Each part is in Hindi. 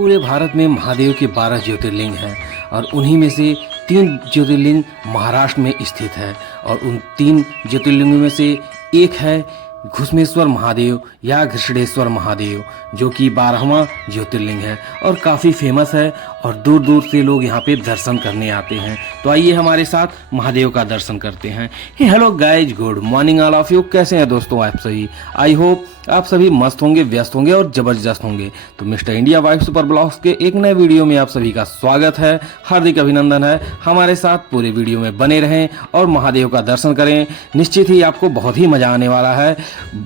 पूरे भारत में महादेव के 12 ज्योतिर्लिंग हैं और उन्हीं में से 3 ज्योतिर्लिंग महाराष्ट्र में स्थित है और उन 3 ज्योतिर्लिंगों में से एक है घुस्मेश्वर महादेव या घृष्णेश्वर महादेव, जो कि 12वां ज्योतिर्लिंग है और काफ़ी फेमस है और दूर दूर से लोग यहाँ पे दर्शन करने आते हैं। तो आइए हमारे साथ महादेव का दर्शन करते हैं। Hello guys, good morning all of you. कैसे हैं दोस्तों आप सभी? आई होप आप सभी मस्त होंगे, व्यस्त होंगे और जबरदस्त होंगे। तो mister India wife super blogs के एक नए वीडियो में आप सभी का स्वागत है, हार्दिक अभिनंदन है। हमारे साथ पूरे वीडियो में बने रहें और महादेव का दर्शन करें। निश्चित ही आपको बहुत ही मजा आने वाला है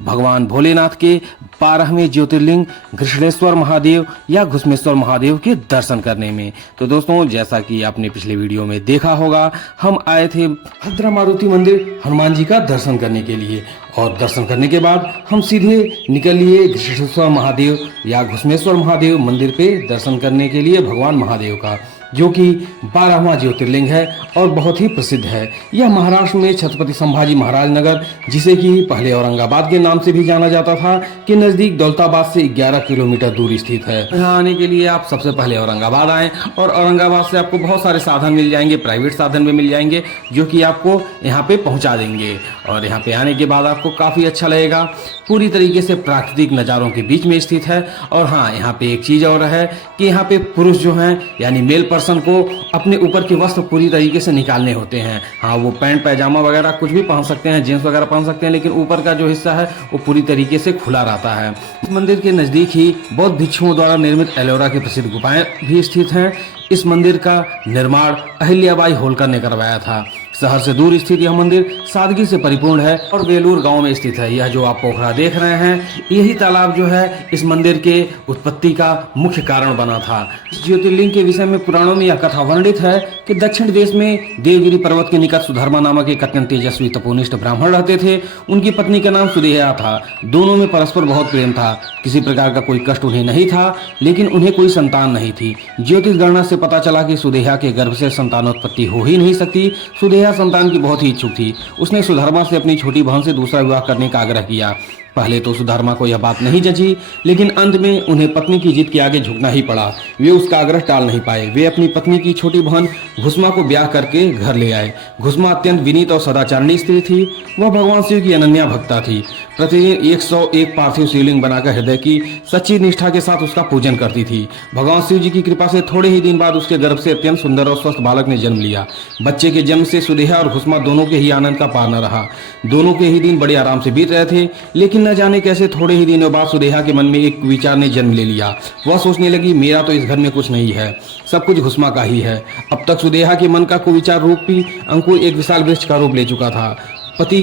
भगवान भोलेनाथ के 12वें ज्योतिर्लिंग घृष्णेश्वर महादेव या घुस्मेश्वर महादेव के दर्शन करने में। तो दोस्तों, जैसा कि आपने पिछले वीडियो में देखा होगा, हम आए थे भद्रा मारुति मंदिर हनुमान जी का दर्शन करने के लिए और दर्शन करने के बाद हम सीधे निकल लिए घृष्णेश्वर महादेव या घुस्मेश्वर महादेव मंदिर पे दर्शन करने के लिए भगवान महादेव का, जो कि 12वां ज्योतिर्लिंग है और बहुत ही प्रसिद्ध है। यह महाराष्ट्र में छत्रपति संभाजी महाराज नगर, जिसे कि पहले औरंगाबाद के नाम से भी जाना जाता था, के नज़दीक दौलताबाद से 11 किलोमीटर दूर स्थित है। यहाँ आने के लिए आप सबसे पहले औरंगाबाद आएँ और औरंगाबाद से आपको बहुत सारे साधन मिल जाएंगे, प्राइवेट साधन भी मिल जाएंगे, जो कि आपको यहाँ पे पहुँचा देंगे। और यहाँ पे आने के बाद आपको काफ़ी अच्छा लगेगा। पूरी तरीके से प्राकृतिक नज़ारों के बीच में स्थित है। और हाँ, यहाँ पे एक चीज़ और है कि यहाँ पे पुरुष जो हैं यानी मेल पर्सन को अपने ऊपर के वस्त्र पूरी तरीके से निकालने होते हैं। हाँ, वो पैंट पैजामा वगैरह कुछ भी पहन सकते हैं, जींस वगैरह पहन सकते हैं, लेकिन ऊपर का जो हिस्सा है वो पूरी तरीके से खुला रहता है। इस मंदिर के नज़दीक ही बौद्ध भिक्षुओं द्वारा निर्मित एलोरा की प्रसिद्ध गुफाएं भी स्थित हैं। इस मंदिर का निर्माण अहिल्याबाई होलकर ने करवाया था। शहर से दूर स्थित यह मंदिर सादगी से परिपूर्ण है और बेलूर गांव में स्थित है। यह जो आप पोखरा देख रहे हैं, यही तालाब जो है इस मंदिर के उत्पत्ति का मुख्य कारण बना था। इस ज्योतिर्लिंग के विषय में पुराणों में यह कथा वर्णित है कि दक्षिण देश में देवगिरी पर्वत के निकट सुधर्मा नामक एक अत्यंत तेजस्वी तपोनिष्ठ ब्राह्मण रहते थे। उनकी पत्नी का नाम सुदेहा था। दोनों में परस्पर बहुत प्रेम था। किसी प्रकार का कोई कष्ट उन्हें नहीं था, लेकिन उन्हें कोई संतान नहीं थी। ज्योतिष गणना से पता चला कि सुदेहा के गर्भ से संतानोत्पत्ति हो ही नहीं सकती। सुदेहा संतान की बहुत ही इच्छुक थी। उसने सुधर्मा से अपनी छोटी बहन से दूसरा विवाह करने का आग्रह किया। पहले तो सुधर्मा को यह बात नहीं जची, लेकिन अंत में उन्हें पत्नी की जिद के आगे झुकना ही पड़ा। वे उसका आग्रह टाल नहीं पाए। वे अपनी पत्नी की छोटी बहन घुस्मा को ब्याह करके घर ले आए। घुस्मा अत्यंत विनीत और सदाचारणी स्त्री थी। वह भगवान शिव की अनन्या भक्ता थी। प्रतिदिन 101 पार्थिव शिवलिंग बनाकर हृदय की सच्ची निष्ठा के साथ उसका पूजन करती थी। भगवान शिव जी की कृपा से थोड़े ही दिन बाद उसके गर्भ से अत्यंत सुंदर और स्वस्थ बालक ने जन्म लिया। बच्चे के जन्म से सुदेहा और घुस्मा दोनों के ही आनंद का पार न रहा। दोनों के ही दिन बड़े आराम से बीत रहे थे, लेकिन न जाने कैसे थोड़े ही दिनों बाद सुदेहा के मन में एक विचार ने जन्म ले लिया। वह सोचने लगी, मेरा तो इस घर में कुछ नहीं है, सब कुछ घुस्मा का ही है। अब तक सुदेहा के मन का कुविचार रूप भी अंकुर एक विशाल वृक्ष का रूप ले चुका था। पति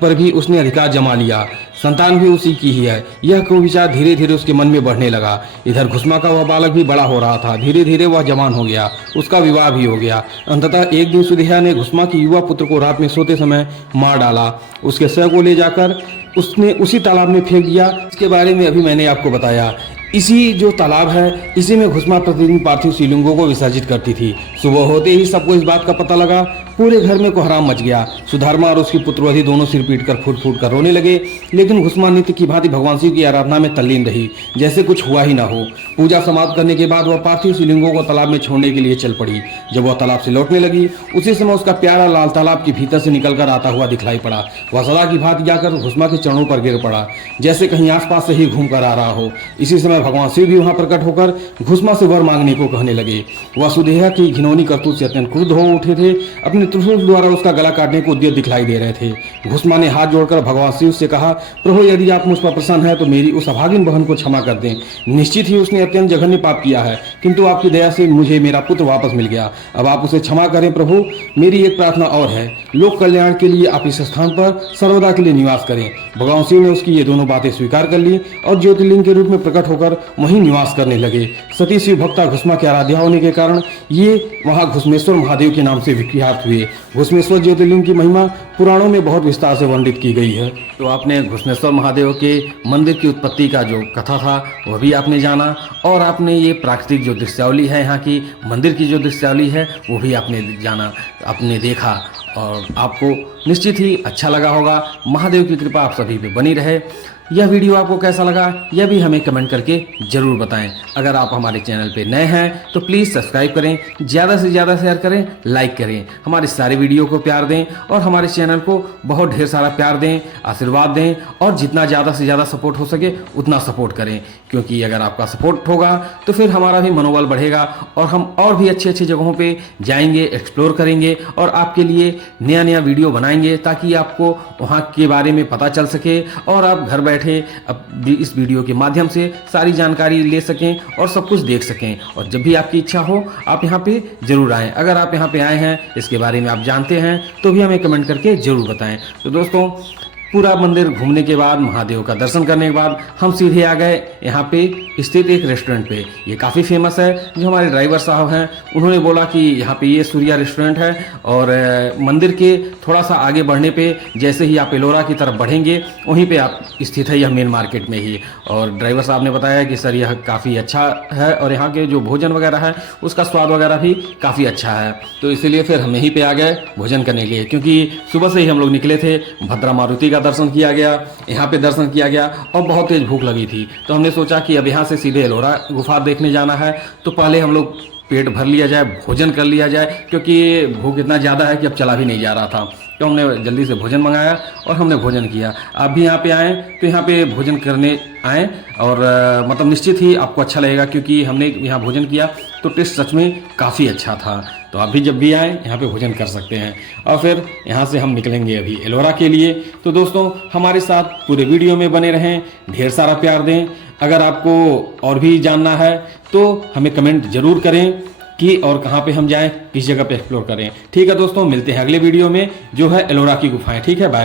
पर भी उसने अधिकार जमा लिया, संतान भी उसी की ही है। यह कुविचार धीरे धीरे उसके मन में बढ़ने लगा। इधर घुस्मा का वह बालक भी बड़ा हो रहा था। धीरे धीरे वह जवान हो गया, उसका विवाह भी हो गया। अंततः एक दिन सुदेहा ने घुस्मा की युवा पुत्र को रात में सोते समय मार डाला। उसके शव को ले जाकर उसने उसी तालाब में फेंक दिया। इसके बारे में अभी मैंने आपको बताया। इसी जो तालाब है, इसी में घुस्मा प्रतिदिन पार्थिव शिवलिंगों को विसर्जित करती थी। सुबह होते ही सबको इस बात का पता लगा। पूरे घर में कोहराम मच गया। सुधर्मा और उसकी पुत्रवधि दोनों सिर पीट कर फूट फूट कर रोने लगे, लेकिन घुस्मा नित्य की भांति भगवान शिव की आराधना में तल्लीन रही, जैसे कुछ हुआ ही ना हो। पूजा समाप्त करने के बाद वह पार्थिव शिवलिंगों को तालाब में छोड़ने के लिए चल पड़ी। जब वह तालाब से लौटने लगी, उसी समय उसका प्यारा लाल तालाब के भीतर से निकलकर आता हुआ दिखलाई पड़ा। वह सदा की भांति जाकर घुस्मा के चरणों पर गिर पड़ा, जैसे कहीं आसपास से ही घूम कर आ रहा हो। इसी समय भगवान शिव भी वहां प्रकट होकर घुस्मा से वर मांगने को कहने लगे। वह सुदेहा की घिनौनी करतूत से अत्यंत क्रुद्ध हो उठे थे। अपने त्रिशूल द्वारा उसका गला काटने को उद्यत दिखलाई दे रहे थे। घुस्मा ने हाथ जोड़कर भगवान शिव से कहा, प्रभु यदि आप मुझ पर प्रसन्न हैं तो मेरी उस अभागिन बहन को क्षमा कर दें। निश्चित ही उसने अत्यंत जघन्य पाप किया है, किंतु आपकी दया से मुझे मेरा पुत्र वापस मिल गया। अब आप उसे क्षमा करें प्रभु। मेरी एक प्रार्थना और है, लोक कल्याण के लिए आप इस स्थान पर सर्वदा के लिए निवास करें। भगवान शिव ने उसकी ये दोनों बातें स्वीकार कर ली और ज्योतिर्लिंग के रूप में प्रकट होकर वहीं निवास करने लगे। सती शिव भक्ता घुस्मा की आराध्या होने के कारण ये वहां घुस्मेश्वर महादेव के नाम से विख्यात हुए। घुस्मेश्वर ज्योतिर्लिंग की महिमा पुराणों में बहुत विस्तार से वर्णित की गई है। तो आपने घुस्मेश्वर महादेव के मंदिर की उत्पत्ति का जो कथा था वह भी आपने जाना, और आपने ये प्राकृतिक जो दृश्यावली है, यहाँ की मंदिर की जो दृश्यावली है वो भी आपने जाना, आपने देखा, और आपको निश्चित ही अच्छा लगा होगा। महादेव की कृपा आप सभी पे बनी रहे। यह वीडियो आपको कैसा लगा यह भी हमें कमेंट करके जरूर बताएं। अगर आप हमारे चैनल पे नए हैं तो प्लीज़ सब्सक्राइब करें, ज़्यादा से ज़्यादा शेयर करें, लाइक करें, हमारे सारे वीडियो को प्यार दें और हमारे चैनल को बहुत ढेर सारा प्यार दें, आशीर्वाद दें और जितना ज़्यादा से ज़्यादा सपोर्ट हो सके उतना सपोर्ट करें, क्योंकि अगर आपका सपोर्ट होगा तो फिर हमारा भी मनोबल बढ़ेगा और हम और भी अच्छी अच्छी जगहों पे जाएंगे, एक्सप्लोर करेंगे और आपके लिए नया नया वीडियो बनाएंगे ताकि आपको वहाँ के बारे में पता चल सके और आप घर बैठे अब इस वीडियो के माध्यम से सारी जानकारी ले सकें और सब कुछ देख सकें। और जब भी आपकी इच्छा हो आप यहाँ पे जरूर आएँ। अगर आप यहाँ पे आए हैं, इसके बारे में आप जानते हैं तो भी हमें कमेंट करके जरूर बताएं। तो दोस्तों, पूरा मंदिर घूमने के बाद, महादेव का दर्शन करने के बाद हम सीधे आ गए यहाँ पे स्थित एक रेस्टोरेंट पे। ये काफ़ी फेमस है। जो हमारे ड्राइवर साहब हैं उन्होंने बोला कि यहाँ पे ये सूर्या रेस्टोरेंट है और मंदिर के थोड़ा सा आगे बढ़ने पे जैसे ही आप एलोरा की तरफ बढ़ेंगे वहीं पे आप स्थित है, यह मेन मार्केट में ही। और ड्राइवर साहब ने बताया कि सर यह काफ़ी अच्छा है और यहाँ के जो भोजन वगैरह है उसका स्वाद वगैरह भी काफ़ी अच्छा है। तो इसीलिए फिर हम यहीं पर आ गए भोजन करने के लिए, क्योंकि सुबह से ही हम लोग निकले थे। भद्रा मारुति का दर्शन किया गया, यहाँ पे दर्शन किया गया और बहुत तेज भूख लगी थी। तो हमने सोचा कि अब यहाँ से सीधे एलोरा गुफा देखने जाना है, तो पहले हम लोग पेट भर लिया जाए, भोजन कर लिया जाए, क्योंकि भूख इतना ज़्यादा है कि अब चला भी नहीं जा रहा था। तो हमने जल्दी से भोजन मंगाया और हमने भोजन किया। आप भी यहाँ पे आएँ तो यहाँ पे भोजन करने आएँ और मतलब निश्चित ही आपको अच्छा लगेगा, क्योंकि हमने यहाँ भोजन किया तो टेस्ट सच में काफ़ी अच्छा था। तो आप भी जब भी आएँ यहाँ पे भोजन कर सकते हैं। और फिर यहाँ से हम निकलेंगे अभी एलोरा के लिए। तो दोस्तों, हमारे साथ पूरे वीडियो में बने रहें, ढेर सारा प्यार दें। अगर आपको और भी जानना है तो हमें कमेंट जरूर करें कि और कहाँ पे हम जाएं, किस जगह पे एक्सप्लोर करें। ठीक है दोस्तों, मिलते हैं अगले वीडियो में जो है एलोरा की गुफाएं। ठीक है, बाय।